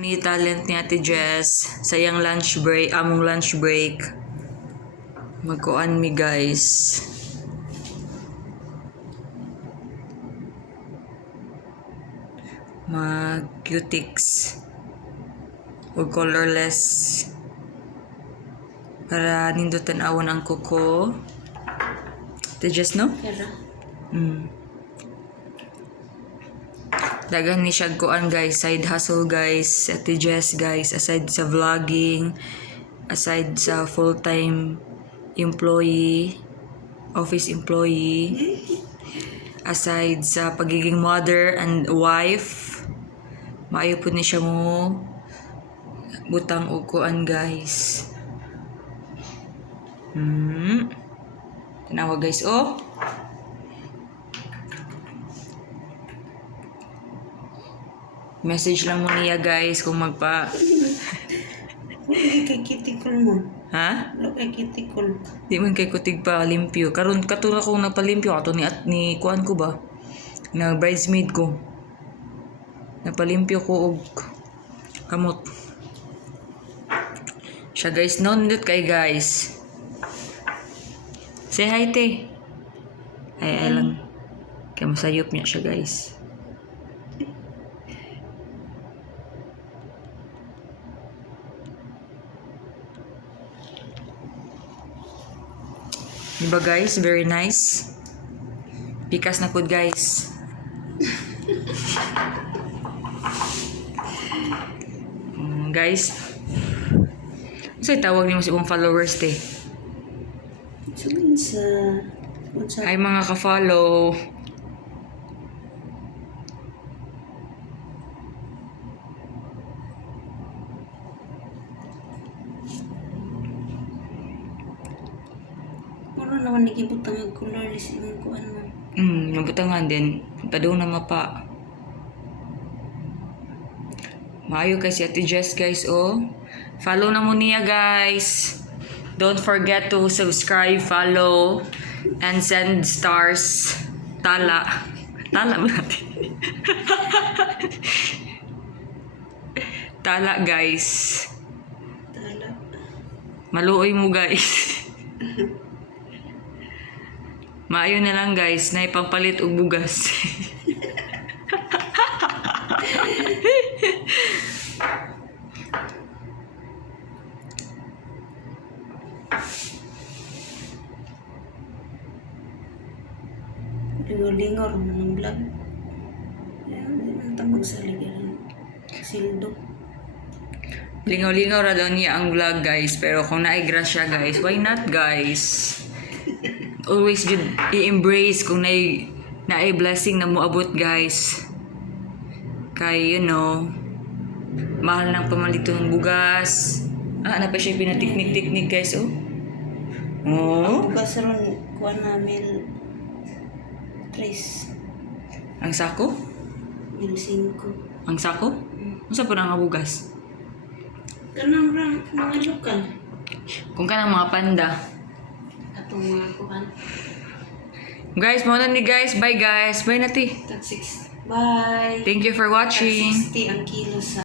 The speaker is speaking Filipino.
Ni talent ni Ate Jess. Sayang lunch break. Among lunch break. Magkuan mi guys. Mag cutics. O colorless. Para nindutan awon ang kuko. Ate Jess, no? Pero, Mm. Dagan ni siya kuan guys, side hustle guys, Ate Jess guys, aside sa vlogging, aside sa full-time employee, office employee, aside sa pagiging mother and wife, maayo po ni siya mo butang og kuan guys. Hmm. Tanawa guys, oh. Message lang mo niya guys kung magpa... kay kitikol mo. Ha? Wala kay kitikol. Di man kay kutig pa limpyo. Karon katula ko napalimpyo ato ni at ni kuan ko ba? Na bridesmaid ko. Napalimpyo ko og kamot. Siya guys, nondot kay guys. Say hi te. Ay, ay lang. Kaya masayop niya siya guys. Diba guys? Very nice. Pikas na pod guys. Mm, guys. Sa'y tawag niyo sa ibang followers te. Sa... Hi mga ka-follow. Naman nagibutang ang colorless yung kuan mo. Hmm, nabutangan din. Padung na mapa. Maayo kay si Ate Jess guys, oh. Follow na mo niya guys. Don't forget to subscribe, follow, and send stars. Tala. Tala ba natin? Tala guys. Tala. Maluoy mo guys. Maayo na lang guys, na ipangpalit og bugas. Lingaw-lingaw naman ang vlog. Hindi man tawag sa ligaran. Sildo. Lingaw-lingaw ra daw niya ang vlog guys, pero kung naigrasya guys, why not guys? Always good i-embrace kung nai naay blessing na moabot guys. Kay, you know, mahal ng pamalito ng bugas. Ah, ano pa siya pinatiknik-tiknik guys, oh. Oh, Bukas ron, kuan na mil... Tres. ang sako? Mil cinco. Ang sako? Ano sa parang bugas? Ganun rin, mga lokal. Kung ka ng mga panda. Atong mga kuhan. Guys, mo na ni guys. Bye guys. Bye na ti. Tag 6. Bye. Thank you for Tag watching. 60 ang kilo sa